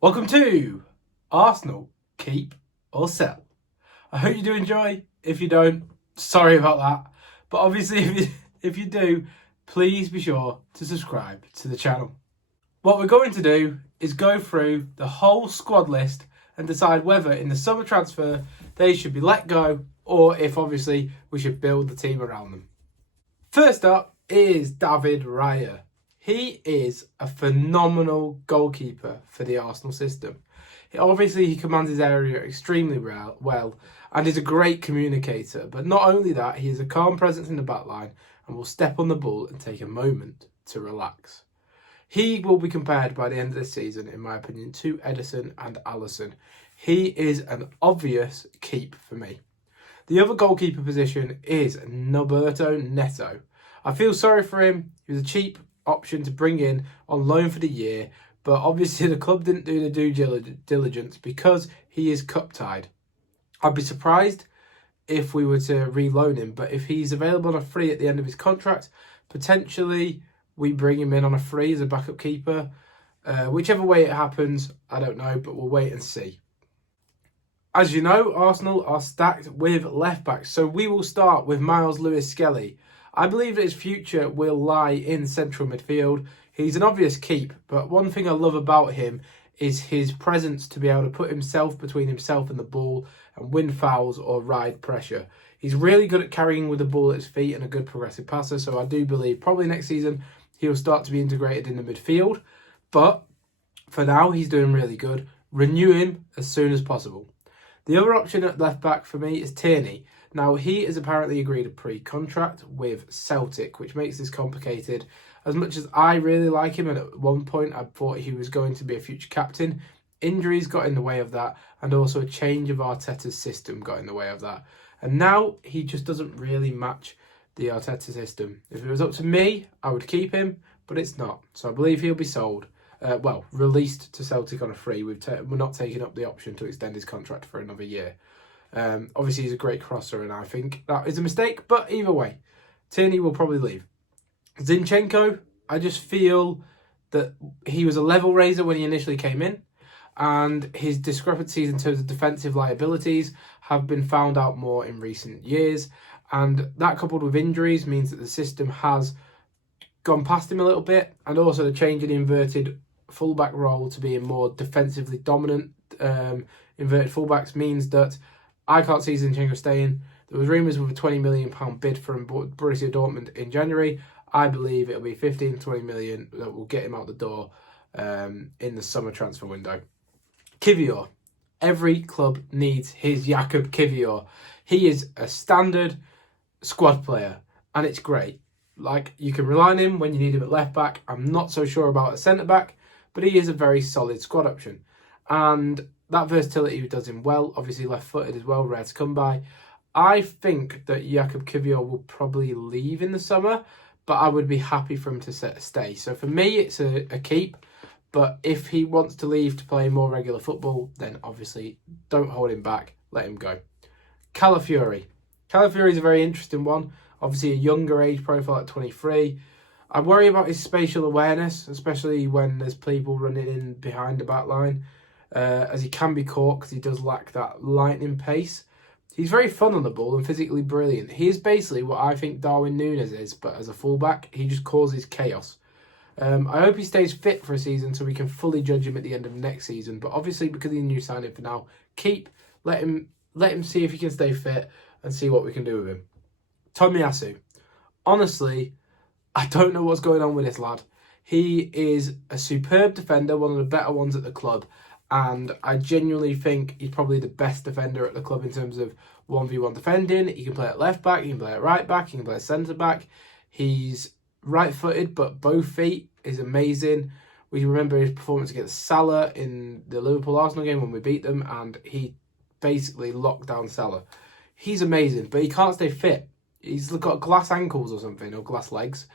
Welcome to Arsenal Keep or Sell. I hope you do enjoy. If you don't, sorry about that. But obviously, if you do, please be sure to subscribe to the channel. What we're going to do is go through the whole squad list and decide whether in the summer transfer they should be let go or if obviously we should build the team around them. First up is David Raya. He is a phenomenal goalkeeper for the Arsenal system. Obviously, he commands his area extremely well and is a great communicator. But not only that, he is a calm presence in the back line and will step on the ball and take a moment to relax. He will be compared by the end of the season, in my opinion, to Ederson and Alisson. He is an obvious keep for me. The other goalkeeper position is Norberto Neto. I feel sorry for him. He was a cheap option to bring in on loan for the year, but obviously the club didn't do the due diligence because he is cup tied. I'd be surprised if we were to re-loan him, but if he's available on a free at the end of his contract, potentially we bring him in on a free as a backup keeper. Whichever way it happens, I don't know, but we'll wait and see. As you know, Arsenal are stacked with left-backs, so we will start with Myles Lewis-Skelly. I believe that his future will lie in central midfield. He's an obvious keep, but one thing I love about him is his presence to be able to put himself between himself and the ball and win fouls or ride pressure. He's really good at carrying with the ball at his feet and a good progressive passer, so I do believe probably next season he'll start to be integrated in the midfield. But for now, he's doing really good. Renew him as soon as possible. The other option at left back for me is Tierney. Now, he has apparently agreed a pre-contract with Celtic, which makes this complicated. As much as I really like him, and at one point I thought he was going to be a future captain, injuries got in the way of that, and also a change of Arteta's system got in the way of that. And now he just doesn't really match the Arteta system. If it was up to me, I would keep him, but it's not. So I believe he'll be sold. Released to Celtic on a free. We're not taking up the option to extend his contract for another year. Obviously, he's a great crosser, and I think that is a mistake. But either way, Tierney will probably leave. Zinchenko, I just feel that he was a level raiser when he initially came in, and his discrepancies in terms of defensive liabilities have been found out more in recent years. And that, coupled with injuries, means that the system has gone past him a little bit, and also the change in the inverted fullback role to being more defensively dominant inverted fullbacks means that I can't see Zinchenko staying. There was rumours of a £20 million bid from Borussia Dortmund in January. I believe it'll be 15 to 20 million that will get him out the door in the summer transfer window. Kivior. Every club needs his Jakub Kivior. He is a standard squad player, and it's great. Like, you can rely on him when you need him at left back. I'm not so sure about a centre back, but he is a very solid squad option. And that versatility does him well. Obviously left-footed as well, rare to come by. I think that Jakub Kivior will probably leave in the summer, but I would be happy for him to stay. So for me, it's a keep. But if he wants to leave to play more regular football, then obviously don't hold him back. Let him go. Calafiori. Calafiori is a very interesting one. Obviously a younger age profile at 23. I worry about his spatial awareness, especially when there's people running in behind the back line, as he can be caught because he does lack that lightning pace. He's very fun on the ball and physically brilliant. He is basically what I think Darwin Núñez is, but as a fullback, he just causes chaos. I hope he stays fit for a season so we can fully judge him at the end of next season. But obviously, because he's a new signing for now, let him see if he can stay fit and see what we can do with him. Tomiyasu. Honestly, I don't know what's going on with this lad. He is a superb defender, one of the better ones at the club, and I genuinely think he's probably the best defender at the club in terms of 1v1 defending. He can play at left back, he can play at right back, he can play at centre back. He's right-footed, but both feet is amazing. We remember his performance against Salah in the Liverpool-Arsenal game when we beat them, and he basically locked down Salah. He's amazing, but he can't stay fit. He's got glass ankles or something, or glass legs.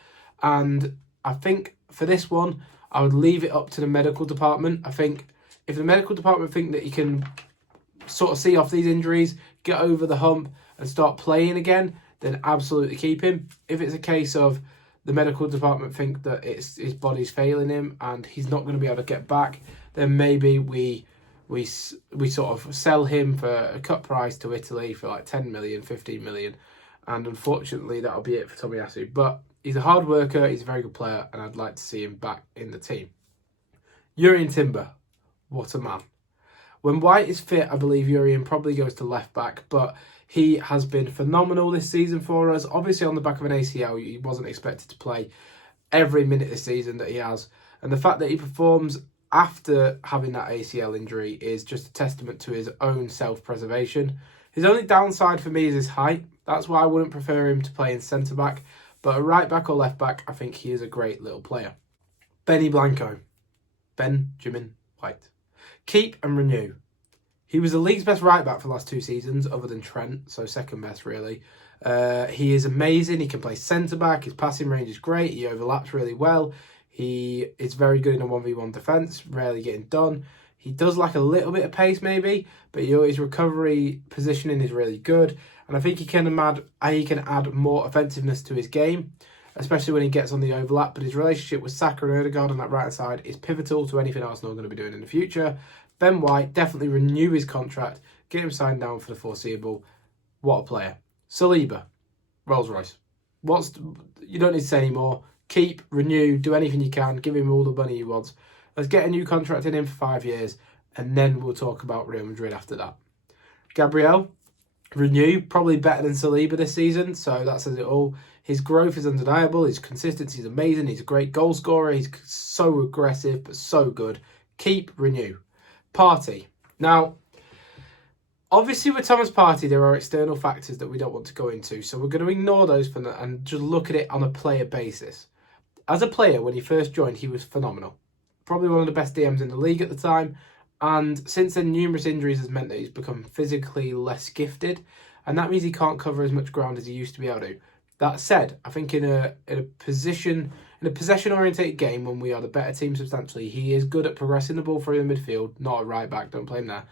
And I think for this one, I would leave it up to the medical department. I think if the medical department think that he can sort of see off these injuries, get over the hump and start playing again, then absolutely keep him. If it's a case of the medical department think that his body's failing him and he's not going to be able to get back, then maybe we sort of sell him for a cut price to Italy for like 10 million, 15 million. And unfortunately, that'll be it for Tomiyasu. But he's a hard worker, he's a very good player, and I'd like to see him back in the team. Jurrien Timber, what a man. When White is fit, I believe Jurrien probably goes to left back, but he has been phenomenal this season for us. Obviously, on the back of an ACL, he wasn't expected to play every minute this season that he has. And the fact that he performs after having that ACL injury is just a testament to his own self-preservation. His only downside for me is his height. That's why I wouldn't prefer him to play in centre-back. But at right back or left back, I think he is a great little player. Benny Blanco. Benjamin White. Keep and renew. He was the league's best right back for the last 2 seasons, other than Trent, so second best really. He is amazing. He can play centre back. His passing range is great. He overlaps really well. He is very good in a 1v1 defence, rarely getting done. He does lack a little bit of pace maybe, but his recovery positioning is really good. And I think he can add more offensiveness to his game, especially when he gets on the overlap. But his relationship with Saka and Ødegaard on that right side is pivotal to anything Arsenal are going to be doing in the future. Ben White, definitely renew his contract, get him signed down for the foreseeable. What a player. Saliba, Rolls-Royce. You don't need to say any more. Keep, renew, do anything you can, give him all the money he wants. Let's get a new contract in him for 5 years, and then we'll talk about Real Madrid after that. Gabriel, renew, probably better than Saliba this season, so that says it all. His growth is undeniable, his consistency is amazing, he's a great goal scorer, he's so aggressive, but so good. Keep, renew. Partey. Now, obviously with Thomas Partey, there are external factors that we don't want to go into, so we're going to ignore those for now and just look at it on a player basis. As a player, when he first joined, he was phenomenal. Probably one of the best DMs in the league at the time, and since then numerous injuries has meant that he's become physically less gifted, and that means he can't cover as much ground as he used to be able to. That said, I think in a possession-orientated game, when we are the better team substantially, he is good at progressing the ball through the midfield, not a right back, don't play him there,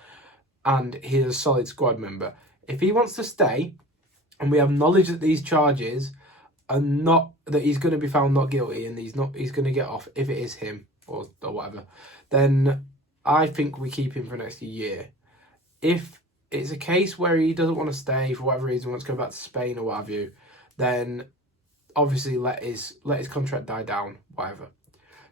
and he is a solid squad member. If he wants to stay, and we have knowledge that these charges are not, that he's going to be found not guilty, and he's going to get off if it is him, or whatever, then I think we keep him for an extra year. If it's a case where he doesn't want to stay for whatever reason, wants to go back to Spain or what have you, then obviously let his contract die down, whatever.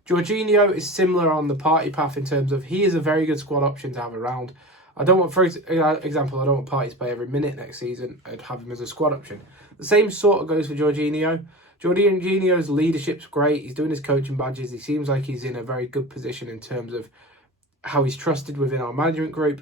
Jorginho is similar on the Partey path in terms of he is a very good squad option to have around. I don't want, for example, I don't want Partey to play every minute next season. I'd have him as a squad option. The same sort of goes for Jorginho. Jorginho's leadership's great. He's doing his coaching badges. He seems like he's in a very good position in terms of how he's trusted within our management group.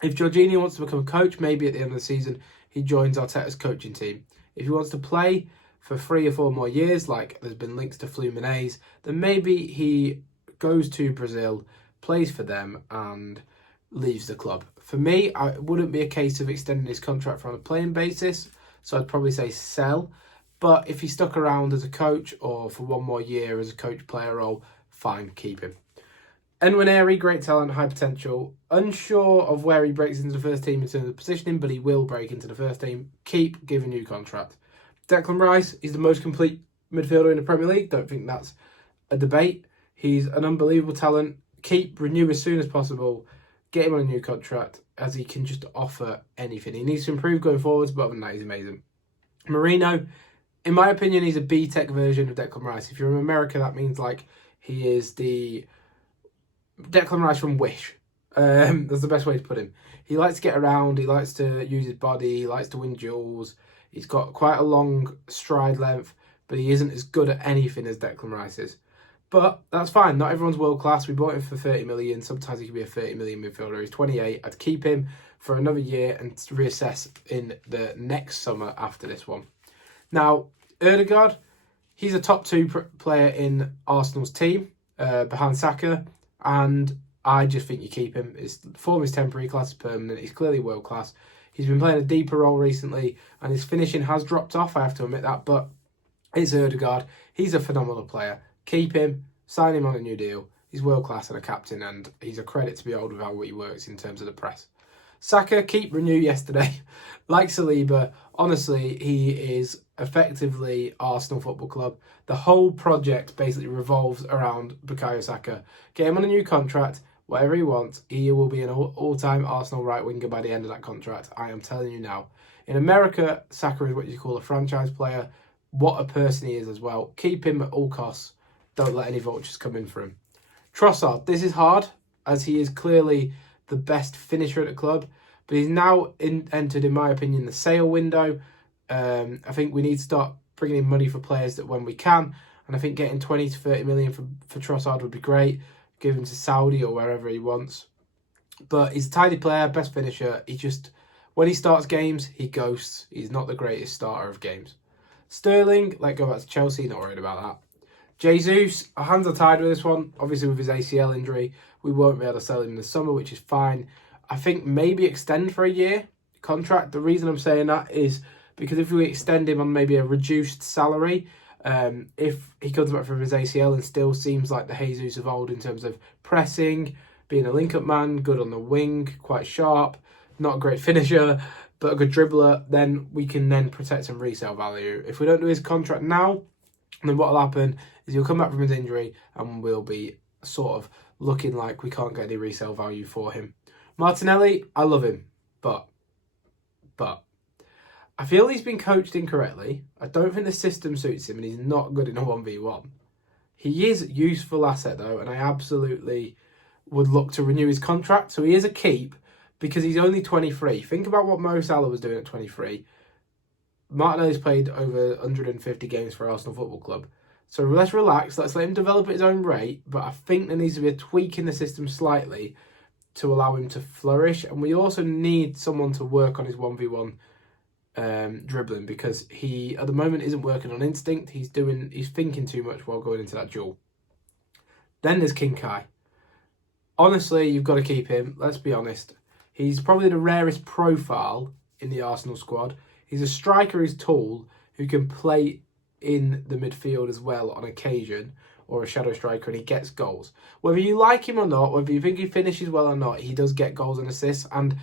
If Jorginho wants to become a coach, maybe at the end of the season, he joins Arteta's coaching team. If he wants to play for 3 or 4 more years, like there's been links to Fluminense, then maybe he goes to Brazil, plays for them, and leaves the club. For me, it wouldn't be a case of extending his contract on a playing basis, so I'd probably say sell. But if he stuck around as a coach or for 1 more year as a coach-player role, fine, keep him. Nwaneri, great talent, high potential. Unsure of where he breaks into the first team in terms of positioning, but he will break into the first team. Keep, give a new contract. Declan Rice, he's the most complete midfielder in the Premier League. Don't think that's a debate. He's an unbelievable talent. Keep, renew as soon as possible. Get him on a new contract, as he can just offer anything. He needs to improve going forwards, but other than that, he's amazing. Merino, in my opinion, he's a B-Tech version of Declan Rice. If you're in America, that means like he is the Declan Rice from Wish. That's the best way to put him. He likes to get around. He likes to use his body. He likes to win duels. He's got quite a long stride length, but he isn't as good at anything as Declan Rice is. But that's fine. Not everyone's world class. We bought him for 30 million. Sometimes he could be a 30 million midfielder. He's 28. I'd keep him for another year and reassess in the next summer after this one. Now, Ødegaard, he's a top 2 player in Arsenal's team behind Saka, and I just think you keep him. His form is temporary, class is permanent. He's clearly world class. He's been playing a deeper role recently, and his finishing has dropped off, I have to admit that, but it's Ødegaard. He's a phenomenal player. Keep him, sign him on a new deal. He's world class and a captain, and he's a credit to be old with how he works in terms of the press. Saka, keep, renew yesterday. Like Saliba, honestly, he is effectively Arsenal Football Club. The whole project basically revolves around Bukayo Saka. Get him on a new contract. whatever he wants. He will be an all-time Arsenal right winger by the end of that contract. I am telling you now. In America, Saka is what you call a franchise player. What a person he is as well. Keep him at all costs. Don't let any vultures come in for him. Trossard, this is hard, as he is clearly the best finisher at the club, but he's now entered, in my opinion, the sale window. I think we need to start bringing in money for players that when we can, and I think getting 20 to 30 million for Trossard would be great. Give him to Saudi or wherever he wants. But he's a tidy player, best finisher. He just, when he starts games, he ghosts. He's not the greatest starter of games. Sterling, let go back to Chelsea, not worried about that. Jesus, our hands are tied with this one. Obviously, with his ACL injury, we won't be able to sell him in the summer, which is fine. I think maybe extend for a year contract. The reason I'm saying that is because if we extend him on maybe a reduced salary, if he comes back from his ACL and still seems like the Jesus of old in terms of pressing, being a link-up man, good on the wing, quite sharp, not a great finisher, but a good dribbler, then we can then protect some resale value. If we don't do his contract now, then what will happen is he'll come back from his injury and we'll be sort of looking like we can't get any resale value for him. Martinelli, I love him, but I feel he's been coached incorrectly. I don't think the system suits him and he's not good in a 1v1. He is a useful asset though, and I absolutely would look to renew his contract. So he is a keep because he's only 23. Think about what Mo Salah was doing at 23. Martinelli's played over 150 games for Arsenal Football Club. So let's relax, let's let him develop at his own rate, but I think there needs to be a tweak in the system slightly to allow him to flourish. And we also need someone to work on his 1v1 dribbling, because he at the moment isn't working on instinct. He's thinking too much while going into that duel. Then there's King Kai. Honestly, you've got to keep him. Let's be honest. He's probably the rarest profile in the Arsenal squad. He's a striker who's tall, who can play in the midfield as well on occasion, or a shadow striker, and he gets goals. Whether you like him or not, whether you think he finishes well or not, he does get goals and assists. And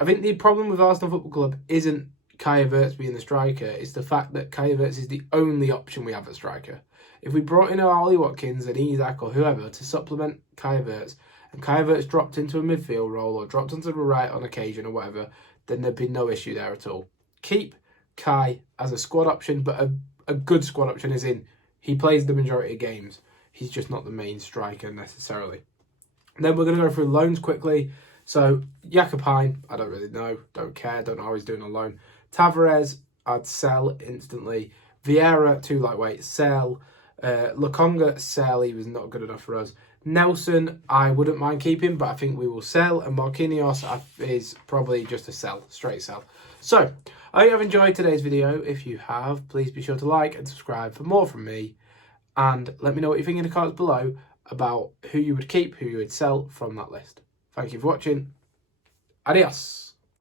I think the problem with Arsenal Football Club isn't Kai Havertz being the striker, it's the fact that Kai Havertz is the only option we have at striker. If we brought in Ollie Watkins and Isak or whoever to supplement Kai Havertz, and Kai Havertz dropped into a midfield role or dropped onto the right on occasion or whatever, then there'd be no issue there at all. Keep Kai as a squad option, but a good squad option as in he plays the majority of games. He's just not the main striker necessarily. And then we're going to go through loans quickly. So Jakobine, I don't really know, don't care, don't know how he's doing on loan. Tavares, I'd sell instantly. Vieira, too lightweight, sell. Lokonga, sell, he was not good enough for us. Nelson, I wouldn't mind keeping, but I think we will sell. And Marquinhos is probably just a sell, straight sell. So, I hope you've enjoyed today's video. If you have, please be sure to like and subscribe for more from me. And let me know what you think in the comments below about who you would keep, who you would sell from that list. Thank you for watching. Adios.